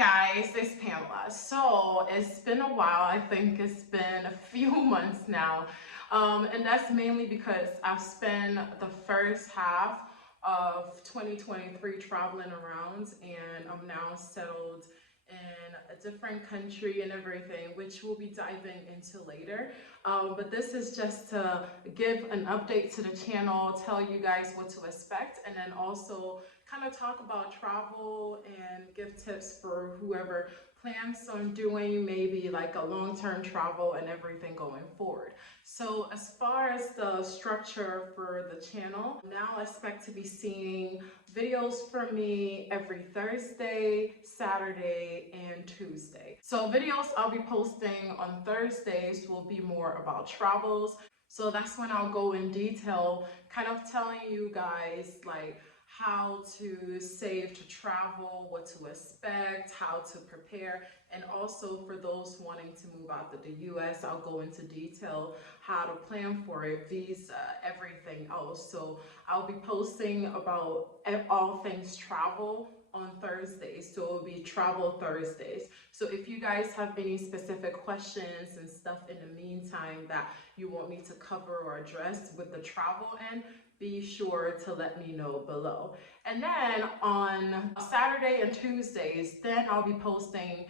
Guys, it's Pamela. So it's been a while. I think it's been a few months now. And that's mainly because I've spent the first half of 2023 traveling around, and I'm now settled in a different country and everything, which we'll be diving into later. But this is just to give an update to the channel, tell you guys what to expect, and then also kind of talk about travel and give tips for whoever plans on doing maybe like a long-term travel and everything going forward. So as far as the structure for the channel, now I expect to be seeing videos from me every Thursday, Saturday, and Tuesday. So videos I'll be posting on Thursdays will be more about travels. So that's when I'll go in detail, kind of telling you guys like how to save to travel, what to expect, how to prepare, and also for those wanting to move out to the US, I'll go into detail how to plan for it, visa, everything else. So I'll be posting about all things travel on Thursdays, so it'll be Travel Thursdays. So if you guys have any specific questions and stuff in the meantime that you want me to cover or address with the travel end, be sure to let me know below. And then on Saturday and Tuesdays, then I'll be posting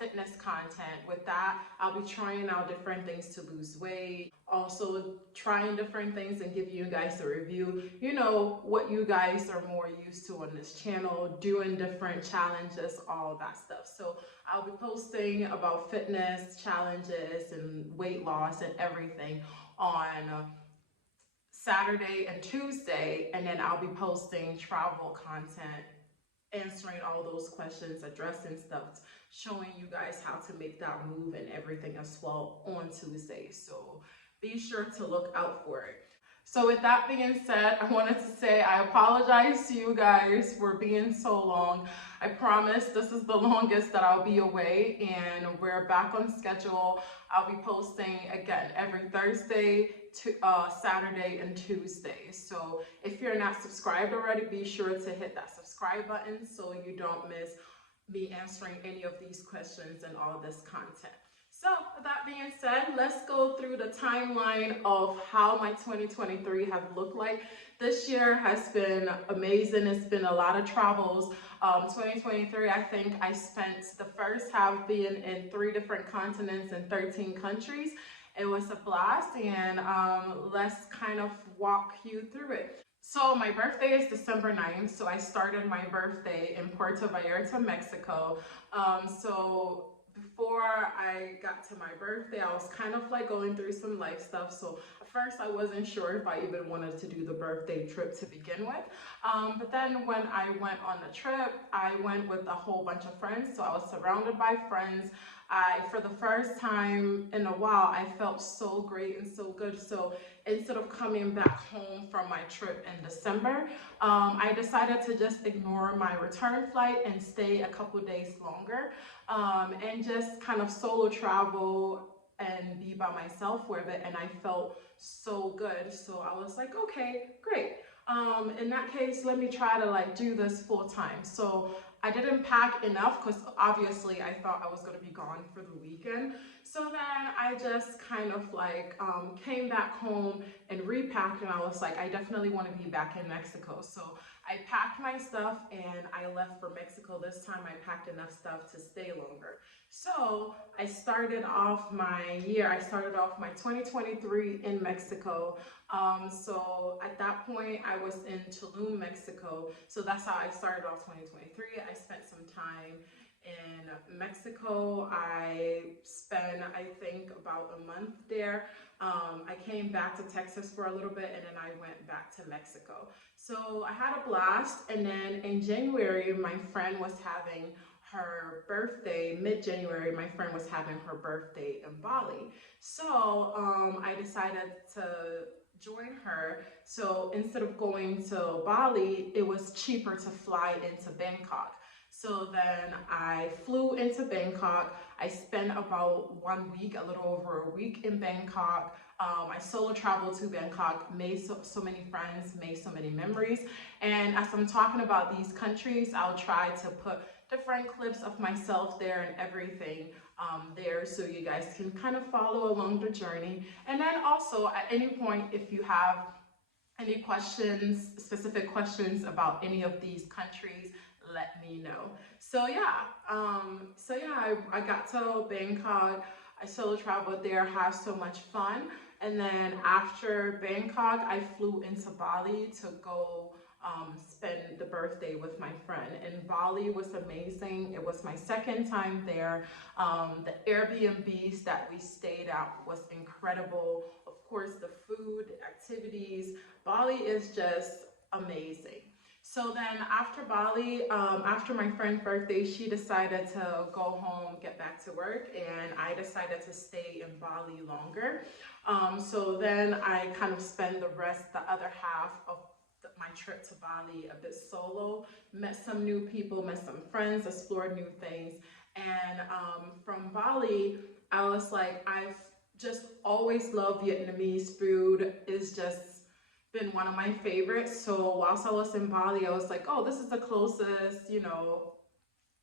fitness content. With that, I'll be trying out different things to lose weight, also trying different things and give you guys a review, you know, what you guys are more used to on this channel, doing different challenges, all that stuff. So I'll be posting about fitness challenges and weight loss and everything on Saturday and Tuesday, and then I'll be posting travel content, answering all those questions, addressing stuff, showing you guys how to make that move and everything as well on Tuesday. So be sure to look out for it. So with that being said, I wanted to say I apologize to you guys for being so long. I promise this is the longest that I'll be away, and we're back on schedule. I'll be posting again every Thursday, Saturday, and Tuesday. So if you're not subscribed already, be sure to hit that subscribe button so you don't miss me answering any of these questions and all this content. So with that being said, let's go through the timeline of how my 2023 have looked like. This year has been amazing. It's been a lot of travels. 2023, I think I spent the first half being in 3 different continents and 13 countries. It was a blast, and let's kind of walk you through it. So my birthday is December 9th, so I started my birthday in Puerto Vallarta, Mexico. So before I got to my birthday, I was kind of like going through some life stuff. So at first I wasn't sure if I even wanted to do the birthday trip to begin with. But then when I went on the trip, I went with a whole bunch of friends. So I was surrounded by friends. For the first time in a while, I felt so great and so good. So instead of coming back home from my trip in December, I decided to just ignore my return flight and stay a couple days longer, and just kind of solo travel and be by myself with it. And I felt so good. So I was like, okay, great. In that case, let me try to like do this full time. So I didn't pack enough because obviously I thought I was going to be gone for the weekend. So then I just kind of like came back home and repacked, and I was like, I definitely want to be back in Mexico. So I packed my stuff and I left for Mexico. This time I packed enough stuff to stay longer. So I started off my 2023 in Mexico. So at that point I was in Tulum, Mexico. So that's how I started off 2023. I spent some time in Mexico. I spent, I think, about a month there. I came back to Texas for a little bit, and then I went back to Mexico. So I had a blast. And then in January, my friend was having her birthday. Mid-January, my friend was having her birthday in Bali. So I decided to join her. So instead of going to Bali, it was cheaper to fly into Bangkok. So then I flew into Bangkok. I spent about 1 week, a little over a week in Bangkok. I solo traveled to Bangkok, made so many friends, made so many memories. And as I'm talking about these countries, I'll try to put different clips of myself there and everything there, so you guys can kind of follow along the journey. And then also at any point, if you have any questions, specific questions about any of these countries, let me know. I got to Bangkok. I solo traveled there, had so much fun. And then after Bangkok, I flew into Bali to go spend the birthday with my friend. And Bali was amazing. It was my second time there. The Airbnbs that we stayed at was incredible. Of course, the food, activities. Bali is just amazing. So then after Bali, after my friend's birthday, she decided to go home, get back to work, and I decided to stay in Bali longer. So then I kind of spent the other half of my trip to Bali a bit solo, met some new people, met some friends, explored new things. And from Bali, I was like, I've just always loved Vietnamese food. It's just been one of my favorites. So whilst I was in Bali, I was like, oh, this is the closest,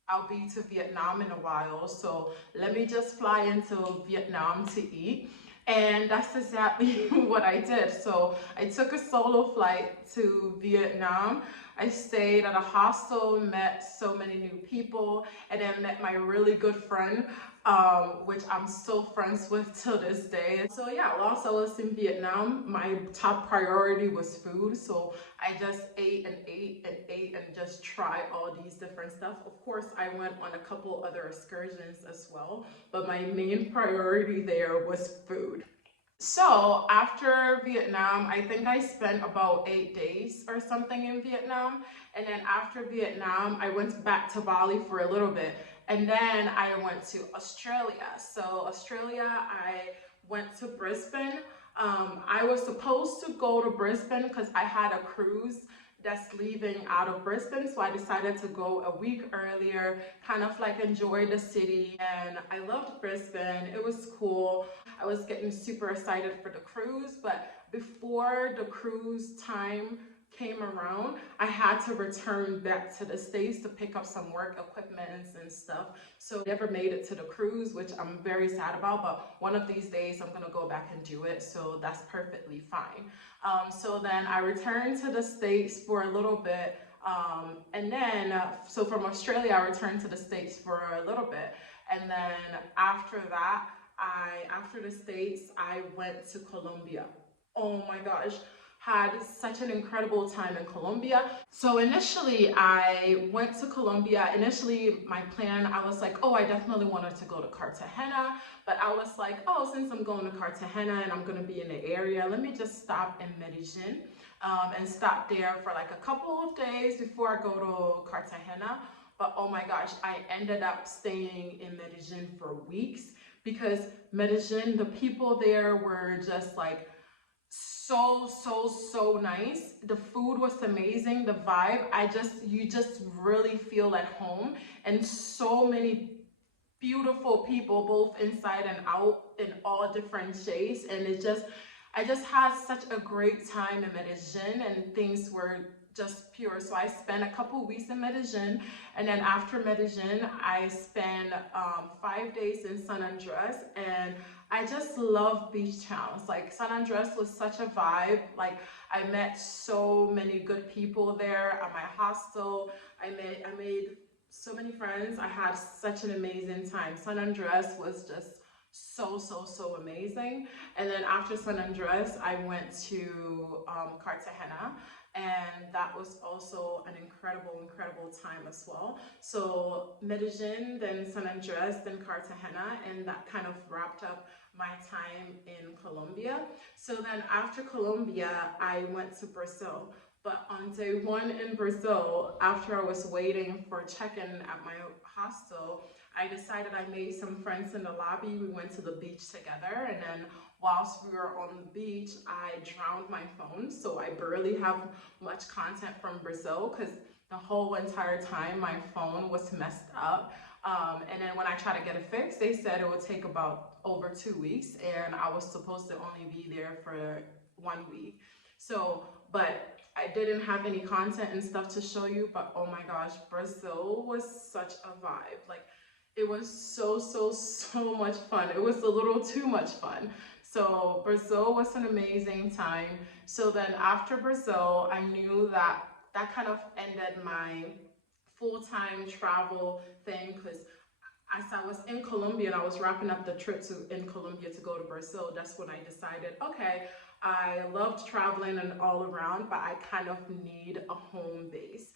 I'll be to Vietnam in a while. So let me just fly into Vietnam to eat. And that's exactly what I did. So I took a solo flight to Vietnam. I stayed at a hostel, met so many new people, and then met my really good friend, which I'm still friends with till this day. So yeah, whilst I was in Vietnam, my top priority was food. So I just ate and ate and ate and just tried all these different stuff. Of course, I went on a couple other excursions as well, but my main priority there was food. So after Vietnam, I think I spent about 8 days or something in Vietnam. And then after Vietnam, I went back to Bali for a little bit. And then I went to Australia. So Australia, I went to Brisbane. I was supposed to go to Brisbane because I had a cruise that's leaving out of Brisbane, so I decided to go a week earlier, kind of like enjoy the city. And I loved Brisbane. It was cool. I was getting super excited for the cruise, but before the cruise time came around, I had to return back to the States to pick up some work equipment and stuff. So I never made it to the cruise, which I'm very sad about, but one of these days I'm gonna go back and do it, so that's perfectly fine. So then I returned to the States for a little bit, so from Australia I returned to the States for a little bit, and then after that, after the States, I went to Colombia. Oh my gosh, had such an incredible time in Colombia. So initially I went to Colombia. Initially my plan, I was like, oh, I definitely wanted to go to Cartagena, but I was like, oh, since I'm going to Cartagena and I'm gonna be in the area, let me just stop in Medellin and stop there for like a couple of days before I go to Cartagena. But oh my gosh, I ended up staying in Medellin for weeks because Medellin, the people there were just like so nice. The food was amazing. The vibe, you just really feel at home, and so many beautiful people both inside and out in all different shades. And I just had such a great time in Medellin, and things were just pure. So I spent a couple weeks in Medellin, and then after Medellin I spent 5 days in San Andres, and I just love beach towns. Like San Andres was such a vibe. Like I met so many good people there at my hostel. I made so many friends. I had such an amazing time. San Andres was just so amazing. And then after San Andres, I went to Cartagena, and that was also an incredible time as well. So Medellin, then San Andres, then Cartagena, and that kind of wrapped up my time in Colombia. So then after Colombia, I went to Brazil. But on day one in Brazil, after I was waiting for check-in at my hostel, I decided I made some friends in the lobby. We went to the beach together, and then whilst we were on the beach, I drowned my phone. So I barely have much content from Brazil because the whole entire time my phone was messed up. And then when I tried to get it fixed, they said it would take about over 2 weeks, and I was supposed to only be there for 1 week. So but I didn't have any content and stuff to show you. But oh my gosh, Brazil was such a vibe. Like, it was so much fun. It was a little too much fun. So Brazil was an amazing time. So then after Brazil, I knew that that kind of ended my full-time travel thing, because as I was in Colombia and I was wrapping up the trip in Colombia to go to Brazil, that's when I decided, okay, I loved traveling and all around, but I kind of need a home base.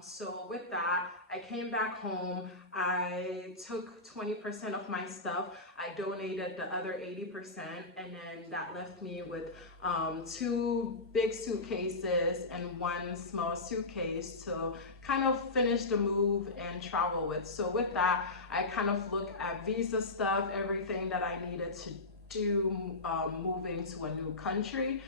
So with that, I came back home. I took 20% of my stuff. I donated the other 80%, and then that left me with 2 big suitcases and 1 small suitcase to kind of finish the move and travel with. So with that, I kind of looked at visa stuff, everything that I needed to do moving to a new country,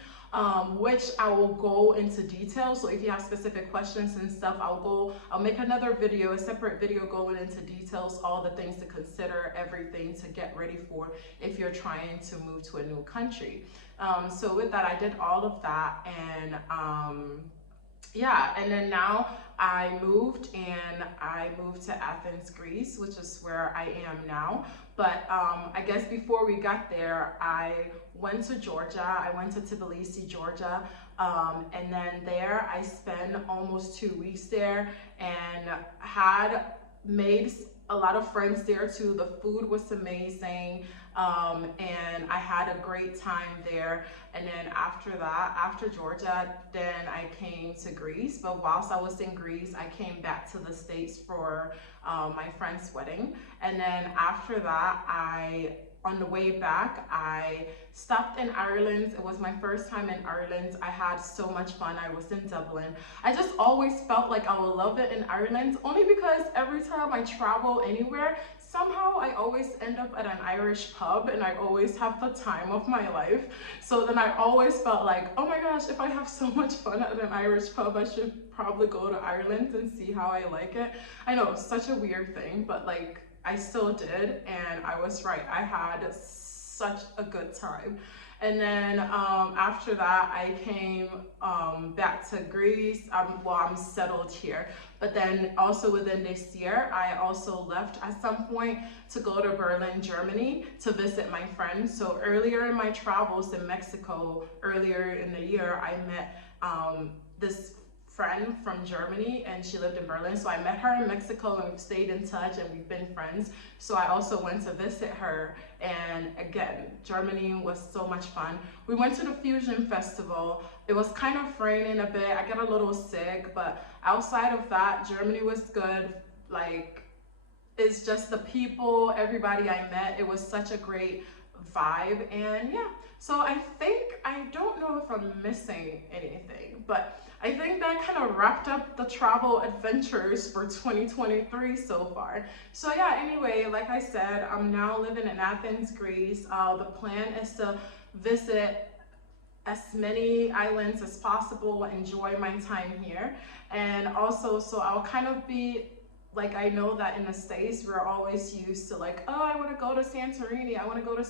which I will go into detail. So if you have specific questions and stuff, I'll make another video, a separate video going into details, all the things to consider, everything to get ready for if you're trying to move to a new country. So with that, I did all of that, and yeah, and then now I moved to Athens, Greece, which is where I am now. But I guess before we got there, I went to Georgia. I went to Tbilisi, Georgia. And then there I spent almost 2 weeks there and had made a lot of friends there too. The food was amazing. And I had a great time there. And then after that, after Georgia, then I came to Greece. But whilst I was in Greece, I came back to the States for my friend's wedding. And then after that, on the way back, I stopped in Ireland. It was my first time in Ireland. I had so much fun. I was in Dublin. I just always felt like I would love it in Ireland, only because every time I travel anywhere, somehow I always end up at an Irish pub and I always have the time of my life. So then I always felt like, oh my gosh, if I have so much fun at an Irish pub, I should probably go to Ireland and see how I like it. I know, it's such a weird thing, but like, I still did, and I was right. I had such a good time. And then after that, I came back to Greece. I'm settled here. But then also within this year, I also left at some point to go to Berlin, Germany to visit my friends. So earlier in my travels in Mexico, earlier in the year, I met this friend from Germany, and she lived in Berlin. So I met her in Mexico and we've stayed in touch and we've been friends. So I also went to visit her, and again, Germany was so much fun. We went to the Fusion Festival. It was kind of raining a bit. I got a little sick, but outside of that, Germany was good. Like, it's just the people, everybody I met, it was such a great vibe. And yeah, so I don't know if I'm missing anything, but I think that kind of wrapped up the travel adventures for 2023 so far. So yeah, anyway, like I said, I'm now living in Athens, Greece. The plan is to visit as many islands as possible, enjoy my time here. And also, so I'll kind of be like, I know that in the States, we're always used to like, oh, I want to go to Santorini, I want to go to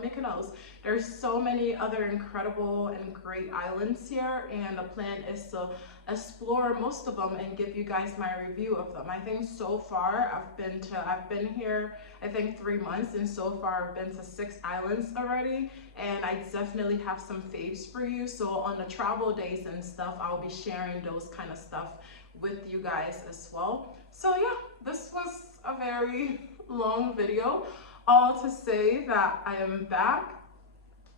Mykonos. There's so many other incredible and great islands here, and the plan is to explore most of them and give you guys my review of them. I think so far I've been here, I think 3 months, and so far I've been to 6 islands already, and I definitely have some faves for you. So on the travel days and stuff, I'll be sharing those kind of stuff with you guys as well. So yeah, this was a very long video, all to say that I am back.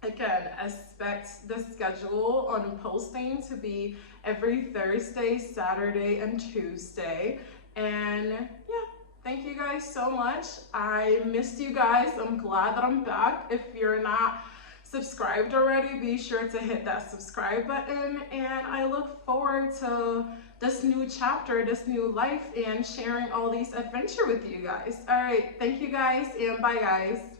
Again, expect the schedule on posting to be every Thursday, Saturday, and Tuesday. And yeah, thank you guys so much. I missed you guys. I'm glad that I'm back. If you're not subscribed already, be sure to hit that subscribe button, and I look forward to this new chapter, this new life, and sharing all these adventures with you guys. All right, thank you guys, and bye guys.